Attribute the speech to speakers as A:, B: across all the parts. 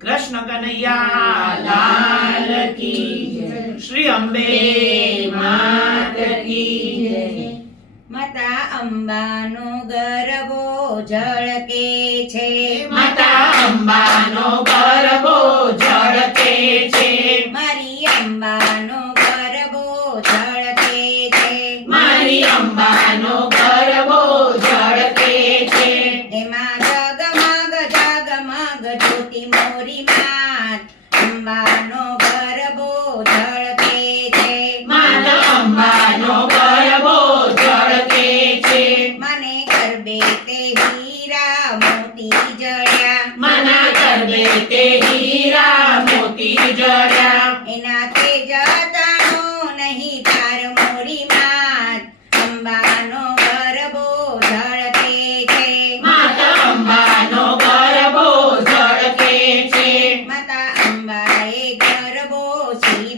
A: કૃષ્ણ કનૈયા લાલ કી શ્રી અંબે માત કી
B: માતા અંબાનો ગરબો ઝળકે છે.
A: માતા અંબાનો ગરબો
B: અંબાનો ગરબો ઝળકે છે. માતા અંબાનો છે. મને ગરબે તે હીરા મોતી જળ્યા.
A: મના ગરબે તે હીરા મોતી
B: જળ્યા.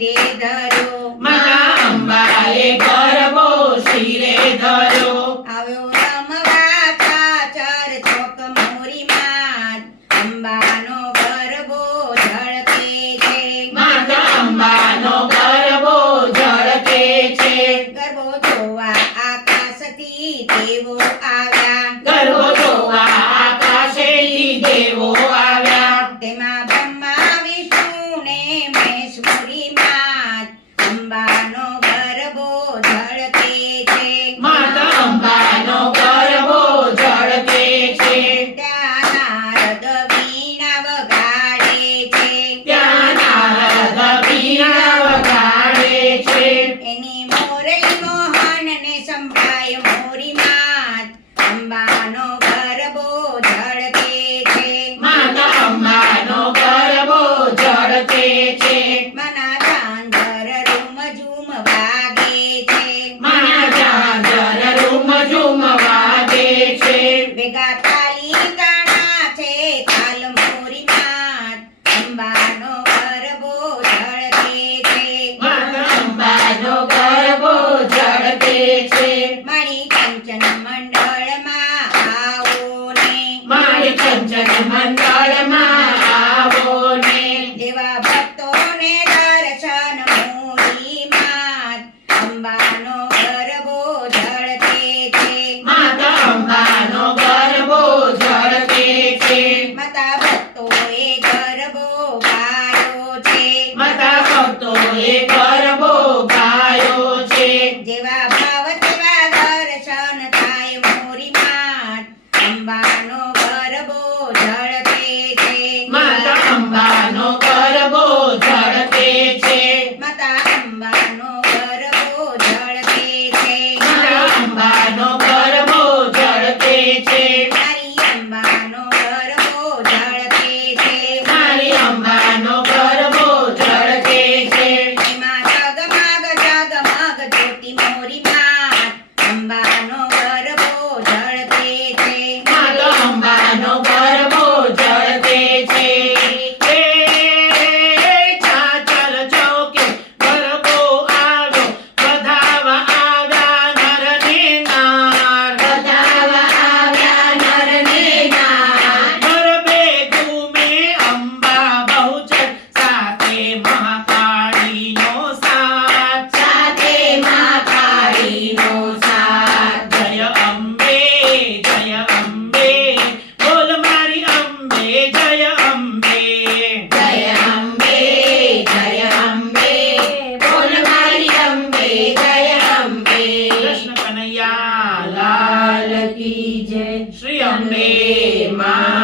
B: શિરે ધર્યો
A: મા ગરબો શિરે ધર્યો
B: આવ્યો રમવા કાચર ચોક મોરી માં અંબાનો ગરબો ઝળકે છે
A: માતા અંબાનો ગરબો ઝળકે છે
B: ગરબો જોવા આકાશથી દેવો આવે જન મંડળમાં આવો ને.
A: દેવા ભક્તો ને
B: દર્શન મોરી માત અંબાનો ગરબો ઝળકે છે.
A: માતા અંબાનો ગરબો ઝળકે છે.
B: માતા ભક્તો એ
A: મોતી
B: મોરી માત અંબાનો
A: કૃષ્ણ કનૈયા. લાલ
B: કી જય.
A: શ્રી અંબે મા